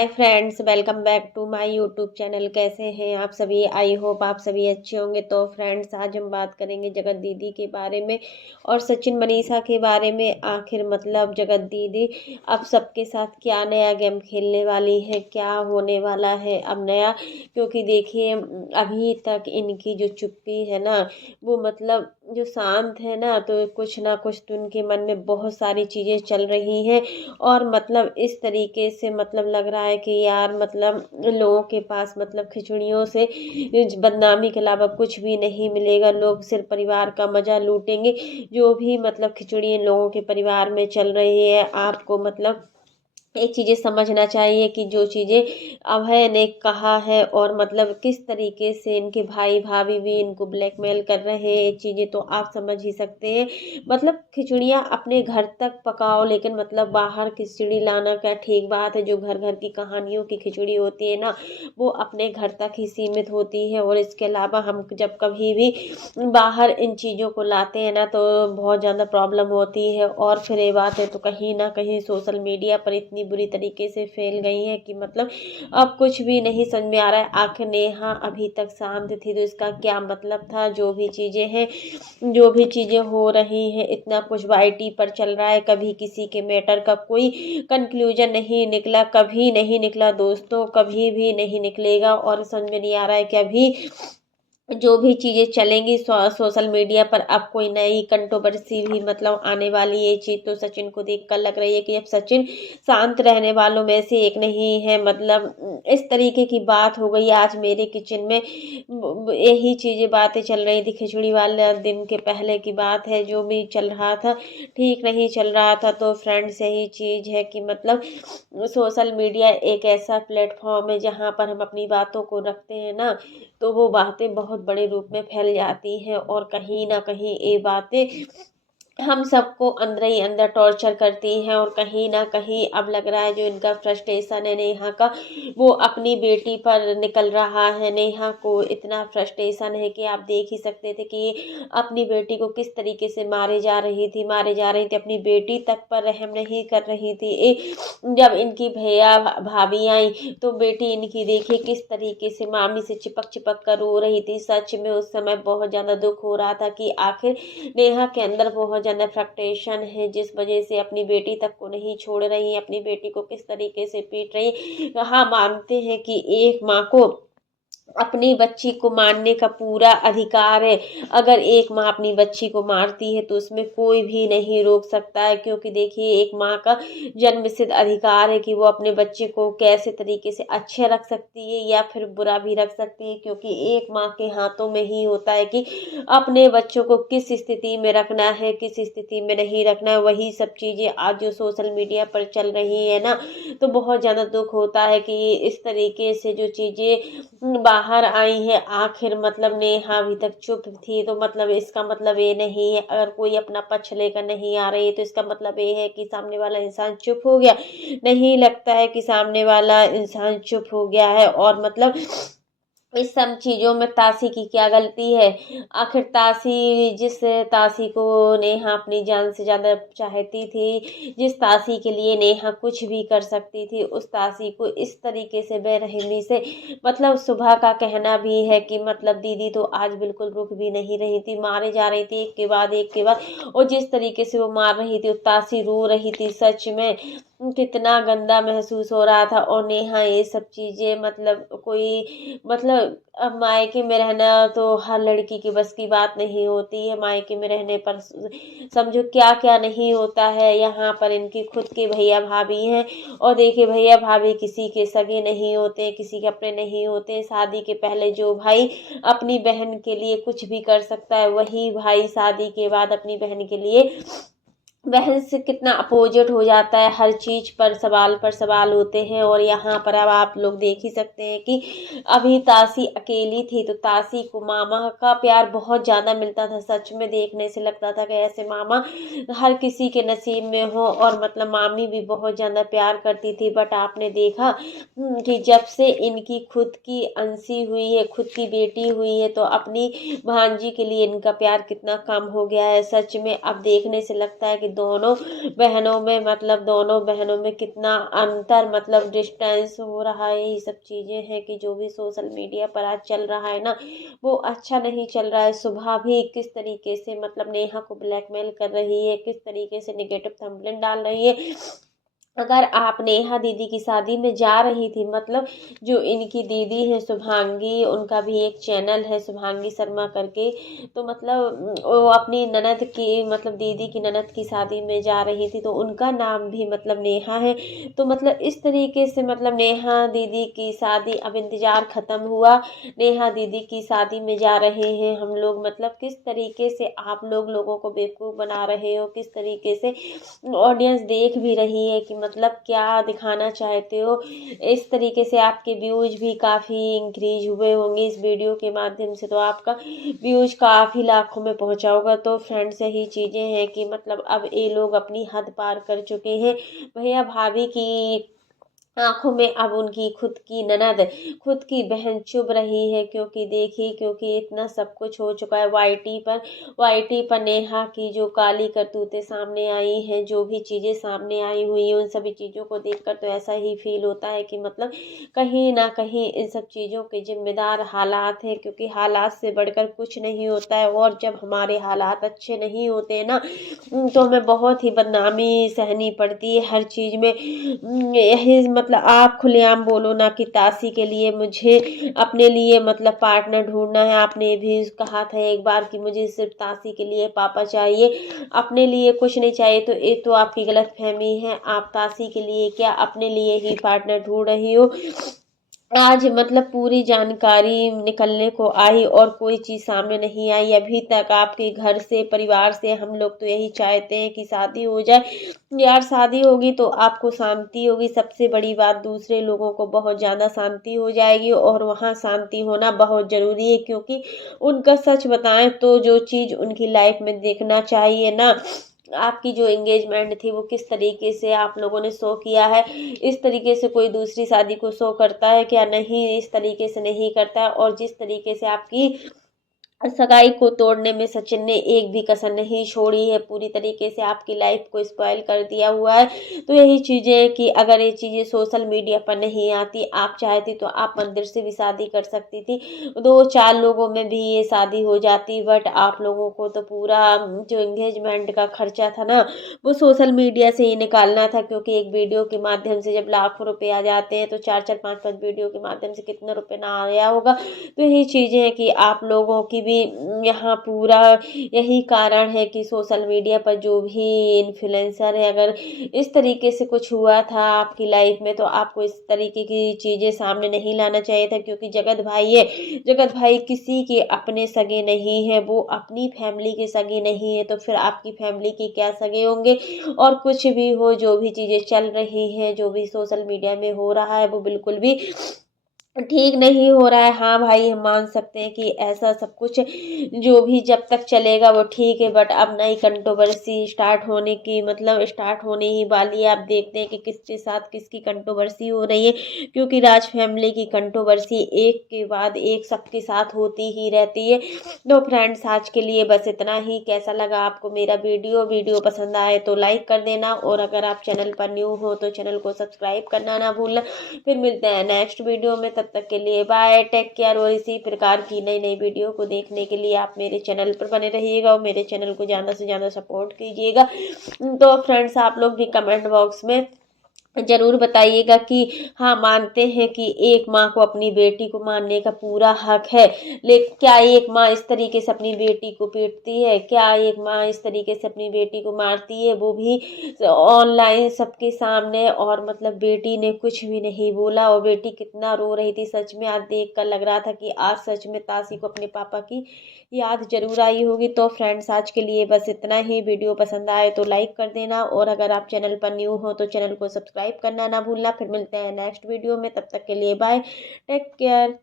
Hi friends, welcome back to my YouTube channel. कैसे हैं आप सभी? आई होप आप सभी अच्छे होंगे। तो फ्रेंड्स, आज हम बात करेंगे जगत दीदी के बारे में और सचिन मनीषा के बारे में। आखिर मतलब जगत दीदी अब सबके साथ क्या नया गेम खेलने वाली है, क्या होने वाला है अब नया? क्योंकि देखिए, अभी तक इनकी जो चुप्पी है ना, वो मतलब जो शांत है ना कुछ तो उनके मन में बहुत सारी चीज़ें चल रही हैं। और मतलब इस तरीके से मतलब लग रहा है कि यार मतलब लोगों के पास मतलब खिचड़ियों से बदनामी के अलावा कुछ भी नहीं मिलेगा। लोग सिर्फ परिवार का मजा लूटेंगे। जो भी मतलब खिचड़ी लोगों के परिवार में चल रही है, आपको मतलब एक चीज़ें समझना चाहिए कि जो चीज़ें अभय ने कहा है और मतलब किस तरीके से इनके भाई भाभी भी इनको ब्लैकमेल कर रहे हैं, ये चीज़ें तो आप समझ ही सकते हैं। मतलब खिचड़ियाँ अपने घर तक पकाओ, लेकिन मतलब बाहर खिचड़ी लाना क्या ठीक बात है? जो घर घर की कहानियों की खिचड़ी होती है ना, वो अपने घर तक ही सीमित होती है। और इसके अलावा हम जब कभी भी बाहर इन चीज़ों को लाते हैं ना, तो बहुत ज़्यादा प्रॉब्लम होती है। और फिर ये बात है तो कहीं ना कहीं सोशल मीडिया पर इतनी बुरी तरीके से फैल गई है कि मतलब अब कुछ भी नहीं समझ में आ रहा है। आखिर नेहा अभी तक शांत थी तो इसका क्या मतलब था? जो भी चीज़ें हैं, जो भी चीज़ें हो रही हैं, इतना कुछ वाईटी पर चल रहा है, कभी किसी के मैटर का कोई कंक्लूजन नहीं निकला, कभी नहीं निकला दोस्तों, कभी भी नहीं निकलेगा। और समझ में नहीं आ रहा है कि अभी जो भी चीज़ें चलेंगी सोशल मीडिया पर, अब कोई नई कंट्रोवर्सी भी मतलब आने वाली है। ये चीज़ तो सचिन को देखकर लग रही है कि अब सचिन शांत रहने वालों में से एक नहीं है। मतलब इस तरीके की बात हो गई आज मेरे किचन में। यही चीज़ें बातें चल रही थी। खिचड़ी वाले दिन के पहले की बात है, जो भी चल रहा था ठीक नहीं चल रहा था। तो फ्रेंड्स, यही चीज़ है कि मतलब सोशल मीडिया एक ऐसा प्लेटफॉर्म है जहाँ पर हम अपनी बातों को रखते हैं ना, तो वो बातें बहुत बड़े रूप में फैल जाती हैं। और कहीं ना कहीं ये बातें हम सबको अंदर ही अंदर टॉर्चर करती हैं। और कहीं ना कहीं अब लग रहा है जो इनका फ्रस्ट्रेशन है नेहा का, वो अपनी बेटी पर निकल रहा है। नेहा को इतना फ्रस्ट्रेशन है कि आप देख ही सकते थे कि अपनी बेटी को किस तरीके से मारे जा रही थी, अपनी बेटी तक पर रहम नहीं कर रही थी। जब इनकी भैया भाभी आई तो बेटी इनकी देखिए किस तरीके से मामी से चिपक चिपक कर रो रही थी। सच में उस समय बहुत ज़्यादा दुख हो रहा था कि आखिर नेहा के अंदर बहुत ज़्यादा फ्रस्ट्रेशन है, जिस वजह से अपनी बेटी तक को नहीं छोड़ रही है, अपनी बेटी को किस तरीके से पीट रही। हाँ, मानते हैं कि एक माँ को अपनी बच्ची को मारने का पूरा अधिकार है। अगर एक माँ अपनी बच्ची को मारती है तो उसमें कोई भी नहीं रोक सकता है, क्योंकि देखिए एक माँ का जन्मसिद्ध अधिकार है कि वो अपने बच्चे को कैसे तरीके से अच्छे रख सकती है या फिर बुरा भी रख सकती है। क्योंकि एक माँ के हाथों में ही होता है कि अपने बच्चों को किस स्थिति में रखना है, किस स्थिति में नहीं रखना है। वही सब चीज़ें आज जो सोशल मीडिया पर चल रही है ना, तो बहुत ज़्यादा दुख होता है कि इस तरीके से जो चीज़ें बाहर आई है। आखिर मतलब नेहा अभी तक चुप थी, तो मतलब इसका मतलब ये नहीं है, अगर कोई अपना पक्ष लेकर नहीं आ रही है तो इसका मतलब ये है कि सामने वाला इंसान चुप हो गया। नहीं लगता है कि सामने वाला इंसान चुप हो गया है। और मतलब इस सब चीज़ों में ताशी की क्या गलती है? आखिर ताशी, जिस ताशी को नेहा अपनी जान से ज़्यादा चाहती थी, जिस ताशी के लिए नेहा कुछ भी कर सकती थी, उस ताशी को इस तरीके से बेरहमी से मतलब सुबह का कहना भी है कि मतलब दीदी तो आज बिल्कुल रुक भी नहीं रही थी, मारे जा रही थी एक के बाद एक के बाद। और जिस तरीके से वो मार रही थी, ताशी रो रही थी, सच में कितना गंदा महसूस हो रहा था। और नेहा ये सब चीज़ें मतलब कोई मतलब अब मायके में रहना तो हर लड़की की बस की बात नहीं होती है। मायके में रहने पर समझो क्या क्या नहीं होता है। यहाँ पर इनकी खुद के भैया भाभी हैं, और देखिए भैया भाभी किसी के सगे नहीं होते, किसी के अपने नहीं होते। शादी के पहले जो भाई अपनी बहन के लिए कुछ भी कर सकता है, वही भाई शादी के बाद अपनी बहन के लिए बहन से कितना अपोजिट हो जाता है। हर चीज़ पर सवाल होते हैं। और यहाँ पर अब आप लोग देख ही सकते हैं कि अभी ताशी अकेली थी तो ताशी को मामा का प्यार बहुत ज़्यादा मिलता था। सच में देखने से लगता था कि ऐसे मामा हर किसी के नसीब में हो। और मतलब मामी भी बहुत ज़्यादा प्यार करती थी। बट आपने देखा कि जब से इनकी खुद की अंशी हुई है, खुद की बेटी हुई है, तो अपनी भांजी के लिए इनका प्यार कितना कम हो गया है। सच में अब देखने से लगता है कि दोनों बहनों में कितना अंतर मतलब डिस्टेंस हो रहा है। यही सब चीज़ें हैं कि जो भी सोशल मीडिया पर आज चल रहा है ना, वो अच्छा नहीं चल रहा है। सुबह भी किस तरीके से मतलब नेहा को ब्लैकमेल कर रही है, किस तरीके से नेगेटिव थंबनेल डाल रही है। अगर आप नेहा दीदी की शादी में जा रही थी, मतलब जो इनकी दीदी है शुभांगी, उनका भी एक चैनल है शुभांगी शर्मा करके, तो मतलब वो अपनी ननद की मतलब दीदी की ननद की शादी में जा रही थी, तो उनका नाम भी मतलब नेहा है। तो मतलब इस तरीके से मतलब नेहा दीदी की शादी, अब इंतज़ार ख़त्म हुआ, नेहा दीदी की शादी में जा रहे हैं हम लोग। मतलब किस तरीके से आप लोगों को बेवकूफ़ बना रहे हो, किस तरीके से ऑडियंस देख भी रही है कि मतलब क्या दिखाना चाहते हो। इस तरीके से आपके व्यूज भी काफ़ी इंक्रीज हुए होंगे इस वीडियो के माध्यम से, तो आपका व्यूज काफ़ी लाखों में पहुंचा होगा। तो फ्रेंड्स यही चीज़ें हैं कि मतलब अब ये लोग अपनी हद पार कर चुके हैं। भैया भाभी की आंखों में अब उनकी खुद की ननद, खुद की बहन चुभ रही है, क्योंकि देखिए क्योंकि इतना सब कुछ हो चुका है। वाईटी पर नेहा की जो काली करतूतें सामने आई हैं, जो भी चीज़ें सामने आई हुई हैं, उन सभी चीज़ों को देखकर तो ऐसा ही फील होता है कि मतलब कहीं ना कहीं इन सब चीज़ों के जिम्मेदार हालात हैं, क्योंकि हालात से बढ़कर कुछ नहीं होता है। और जब हमारे हालात अच्छे नहीं होते ना, तो हमें बहुत ही बदनामी सहनी पड़ती है हर चीज़ में। यही मतलब आप खुलेआम बोलो ना कि ताशी के लिए मुझे अपने लिए मतलब पार्टनर ढूंढना है। आपने भी कहा था एक बार कि मुझे सिर्फ ताशी के लिए पापा चाहिए, अपने लिए कुछ नहीं चाहिए। तो ये तो आपकी गलत फहमी है। आप ताशी के लिए क्या अपने लिए ही पार्टनर ढूंढ रही हो। आज मतलब पूरी जानकारी निकलने को आई और कोई चीज़ सामने नहीं आई अभी तक। आपके घर से, परिवार से हम लोग तो यही चाहते हैं कि शादी हो जाए यार। शादी होगी तो आपको शांति होगी, सबसे बड़ी बात। दूसरे लोगों को बहुत ज़्यादा शांति हो जाएगी, और वहाँ शांति होना बहुत ज़रूरी है, क्योंकि उनका सच बताएं तो जो चीज़ उनकी लाइफ में देखना चाहिए ना, आपकी जो एंगेजमेंट थी वो किस तरीके से आप लोगों ने शो किया है। इस तरीके से कोई दूसरी शादी को शो करता है क्या? नहीं, इस तरीके से नहीं करता है। और जिस तरीके से आपकी सगाई को तोड़ने में सचिन ने एक भी कसर नहीं छोड़ी है, पूरी तरीके से आपकी लाइफ को स्पॉइल कर दिया हुआ है। तो यही चीज़ें कि अगर ये चीज़ें सोशल मीडिया पर नहीं आती, आप चाहती तो आप मंदिर से भी शादी कर सकती थी, 2-4 लोगों में भी ये शादी हो जाती। बट आप लोगों को तो पूरा जो एंगेजमेंट का खर्चा था ना, वो सोशल मीडिया से ही निकालना था, क्योंकि एक वीडियो के माध्यम से जब लाखों रुपए आ जाते हैं, तो 4-4 5-5 वीडियो के माध्यम से कितना रुपये ना आया होगा। तो यही चीज़ें हैं कि आप लोगों की भी यहाँ पूरा यही कारण है कि सोशल मीडिया पर जो भी इन्फ्लुएंसर है, अगर इस तरीके से कुछ हुआ था आपकी लाइफ में, तो आपको इस तरीके की चीज़ें सामने नहीं लाना चाहिए था। क्योंकि जगत भाई है, जगत भाई किसी के अपने सगे नहीं है, वो अपनी फैमिली के सगे नहीं है, तो फिर आपकी फैमिली के क्या सगे होंगे। और कुछ भी हो, जो भी चीज़ें चल रही हैं, जो भी सोशल मीडिया में हो रहा है, वो बिल्कुल भी ठीक नहीं हो रहा है। हाँ भाई, हम मान सकते हैं कि ऐसा सब कुछ जो भी जब तक चलेगा वो ठीक है, बट अब नई कंट्रोवर्सी स्टार्ट होने की मतलब स्टार्ट होने ही वाली है। आप देखते हैं कि किसके साथ किसकी कंट्रोवर्सी हो रही है, क्योंकि राज फैमिली की कंट्रोवर्सी एक के बाद एक सबके साथ होती ही रहती है। तो फ्रेंड्स, आज के लिए बस इतना ही। कैसा लगा आपको मेरा वीडियो पसंद आए तो लाइक कर देना, और अगर आप चैनल पर न्यू हो तो चैनल को सब्सक्राइब करना ना भूलना। फिर मिलते हैं नेक्स्ट वीडियो में, तब तक के लिए बाय, टेक केयर। और इसी प्रकार की नई नई वीडियो को देखने के लिए आप मेरे चैनल पर बने रहिएगा, और मेरे चैनल को ज़्यादा से ज़्यादा सपोर्ट कीजिएगा। तो फ्रेंड्स, आप लोग भी कमेंट बॉक्स में ज़रूर बताइएगा कि हाँ, मानते हैं कि एक माँ को अपनी बेटी को मारने का पूरा हक है, लेकिन क्या एक माँ इस तरीके से अपनी बेटी को पीटती है? क्या एक माँ इस तरीके से अपनी बेटी को मारती है, वो भी ऑनलाइन सबके सामने? और मतलब बेटी ने कुछ भी नहीं बोला, और बेटी कितना रो रही थी। सच में आज देख कर लग रहा था कि आज सच में ताशी को अपने पापा की याद जरूर आई होगी। तो फ्रेंड्स, आज के लिए बस इतना ही। वीडियो पसंद आए तो लाइक कर देना, और अगर आप चैनल पर न्यू हो तो चैनल को सब्सक्राइब करना ना भूलना। फिर मिलते हैं नेक्स्ट वीडियो में, तब तक के लिए बाय, टेक केयर।